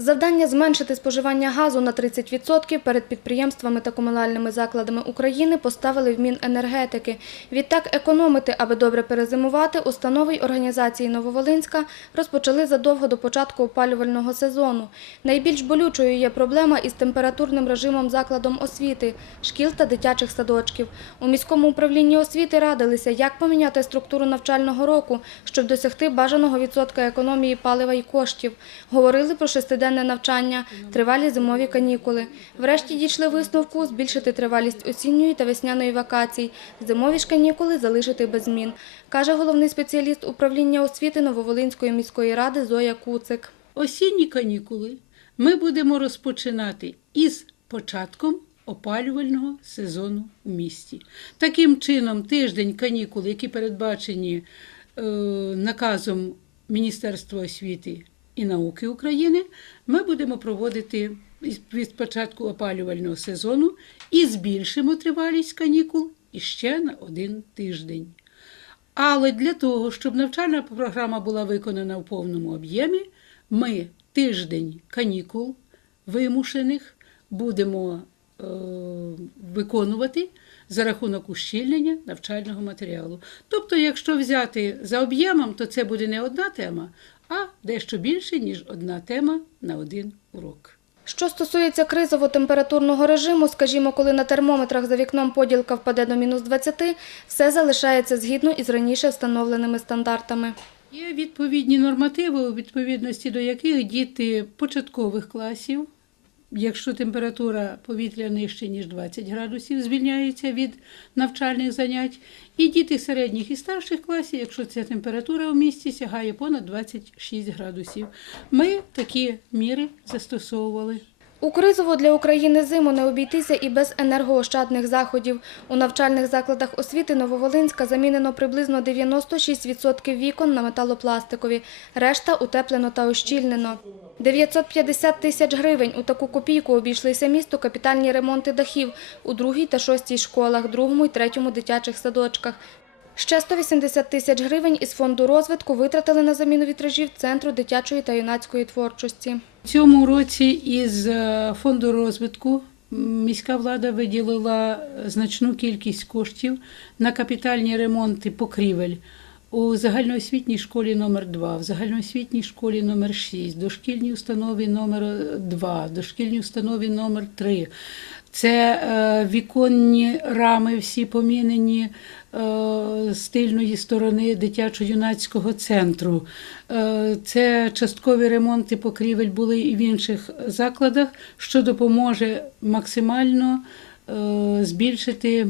Завдання зменшити споживання газу на 30% перед підприємствами та комунальними закладами України поставили в Міненергетики. Відтак економити, аби добре перезимувати, установи й організації Нововолинська розпочали задовго до початку опалювального сезону. Найбільш болючою є проблема із температурним режимом закладом освіти, шкіл та дитячих садочків. У міському управлінні освіти радилися, як поміняти структуру навчального року, щоб досягти бажаного відсотка економії палива і коштів. Говорили про шестиденне навчання, тривалі зимові канікули. Врешті дійшли висновку збільшити тривалість осінньої та весняної вакацій, зимові ж канікули залишити без змін, каже головний спеціаліст управління освіти Нововолинської міської ради Зоя Куцик. Осінні канікули ми будемо розпочинати із початком опалювального сезону у місті. Таким чином, тиждень канікул, які передбачені е, наказом Міністерства освіти і науки України, ми будемо проводити від початку опалювального сезону і збільшимо тривалість канікул іще на один тиждень. Але для того, щоб навчальна програма була виконана в повному об'ємі, ми тиждень канікул вимушених будемо е, виконувати за рахунок ущільнення навчального матеріалу. Тобто, якщо взяти за об'ємом, то це буде не одна тема, а дещо більше, ніж одна тема на один урок. Що стосується кризово-температурного режиму, скажімо, коли на термометрах за вікном поділка впаде до мінус 20, все залишається згідно із раніше встановленими стандартами. Є відповідні нормативи, у відповідності до яких діти початкових класів, якщо температура повітря нижче, ніж 20 градусів, звільняються від навчальних занять, і діти середніх і старших класів, якщо ця температура у місті сягає понад 26 градусів. Ми такі міри застосовували. У кризово для України зиму не обійтися і без енергоощадних заходів. У навчальних закладах освіти Нововолинська замінено приблизно 96% вікон на металопластикові, решта утеплено та ощільнено. 950 тисяч гривень у таку копійку обійшлися місту капітальні ремонти дахів у другій та шостій школах, другому і третьому дитячих садочках. Ще 180 тисяч гривень із фонду розвитку витратили на заміну вітражів Центру дитячої та юнацької творчості. Цьому році із е, фонду розвитку міська влада виділила значну кількість коштів на капітальні ремонти покрівель у загальноосвітній школі номер 2 в загальноосвітній школі номер 6 дошкільній установі номер 2 дошкільній установі номер 3 Це е, віконні рами всі помінені е, з тильної сторони дитячо-юнацького центру. Е, Це часткові ремонти покрівель були і в інших закладах, що допоможе максимально е, збільшити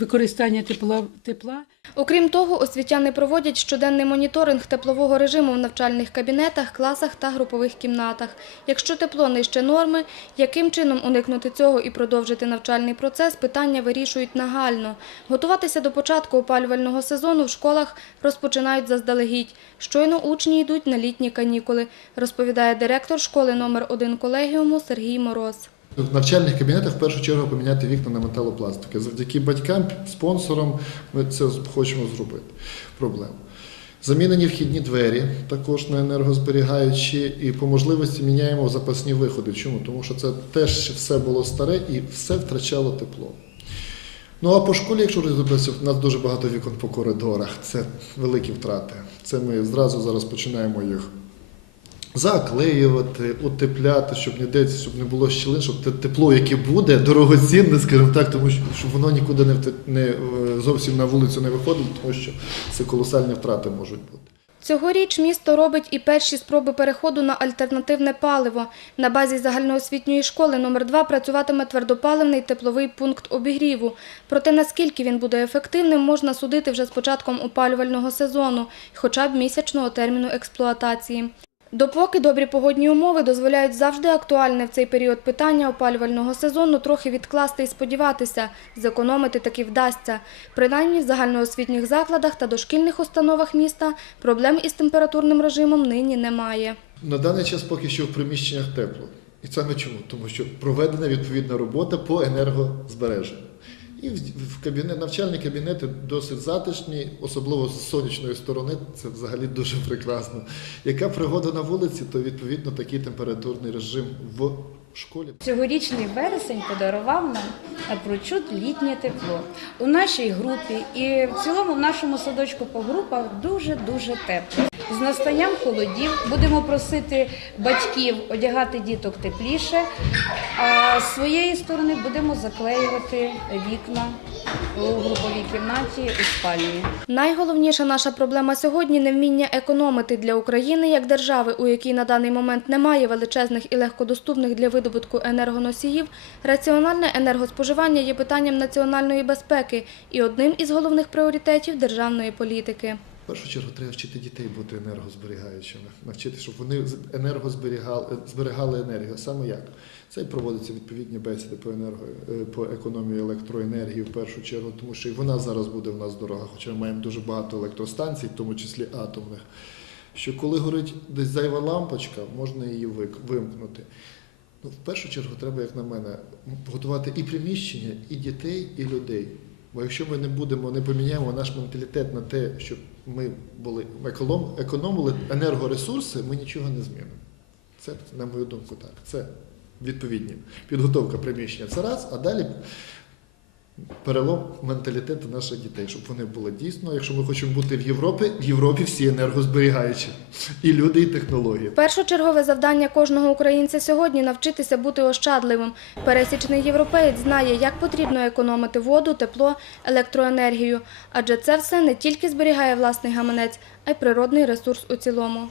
використання тепла. тепла. Окрім того, освітяни проводять щоденний моніторинг теплового режиму в навчальних кабінетах, класах та групових кімнатах. Якщо тепло нижче норми, яким чином уникнути цього і продовжити навчальний процес, питання вирішують нагально. Готуватися до початку опалювального сезону в школах розпочинають заздалегідь. Щойно учні йдуть на літні канікули, розповідає директор школи номер 1 колегіуму Сергій Мороз. В навчальних кабінетах в першу чергу поміняти вікна на металопластики. Завдяки батькам, спонсорам ми це хочемо зробити. Проблему. Замінені вхідні двері, також на енергозберігаючі, і по можливості міняємо запасні виходи. Чому? Тому що це теж все було старе і все втрачало тепло. Ну а по школі, якщо розібратися, у нас дуже багато вікон по коридорах. Це великі втрати. Це ми зразу зараз починаємо їх заклеювати, утепляти, щоб ніде щоб не було щілин, щоб те тепло, яке буде, дорогоцінне, скажімо так, тому що щоб воно нікуди не, не е, зовсім на вулицю не виходило, тому що це колосальні втрати можуть бути. Цьогоріч місто робить і перші спроби переходу на альтернативне паливо. На базі загальноосвітньої школи номер 2 працюватиме твердопаливний тепловий пункт обігріву. Проте наскільки він буде ефективним, можна судити вже з початком опалювального сезону, хоча б місячного терміну експлуатації. Допоки добрі погодні умови дозволяють завжди актуальне в цей період питання опалювального сезону трохи відкласти і сподіватися, зекономити таки вдасться. Принаймні в загальноосвітніх закладах та дошкільних установах міста проблем із температурним режимом нині немає. На даний час поки що в приміщеннях тепло. І саме чому? Тому що проведена відповідна робота по енергозбереженню. І в, кабінет, навчальні кабінети досить затишні, особливо з сонячної сторони, це взагалі дуже прекрасно. Яка пригода на вулиці, то відповідно такий температурний режим в школі. Цьогорічний вересень подарував нам напрочуд літнє тепло. У нашій групі і в цілому в нашому садочку по групах дуже-дуже тепло. З настанням холодів будемо просити батьків одягати діток тепліше, а з своєї сторони будемо заклеювати вікна у груповій кімнаті у спальні. Найголовніша наша проблема сьогодні невміння економити для України як держави, у якій на даний момент немає величезних і легкодоступних для видобутку енергоносіїв. Раціональне енергоспоживання є питанням національної безпеки і одним із головних пріоритетів державної політики. В першу чергу треба вчити дітей бути енергозберігаючими, навчити, щоб вони енергозберігали зберігали енергію. Саме як? Це і проводяться відповідні бесіди по енерго е, по економії електроенергії в першу чергу, тому що і вона зараз буде в нас дорога, хоча ми маємо дуже багато електростанцій, в тому числі атомних. Що коли горить десь зайва лампочка, можна її вимкнути. Ну, в першу чергу треба, як на мене, готувати і приміщення, і дітей, і людей. Бо якщо ми не будемо, не поміняємо наш менталітет на те, щоб ми були економ, економили енергоресурси, ми нічого не змінимо. Це, на мою думку, так. Це відповідні. Підготовка приміщення це раз, а далі перелом менталітету наших дітей, щоб вони були дійсно, якщо ми хочемо бути в Європі, в Європі всі енергозберігаючі. І люди, і технології. Першочергове завдання кожного українця сьогодні навчитися бути ощадливим. Пересічний європеєць знає, як потрібно економити воду, тепло, електроенергію, адже це все не тільки зберігає власний гаманець, а й природний ресурс у цілому.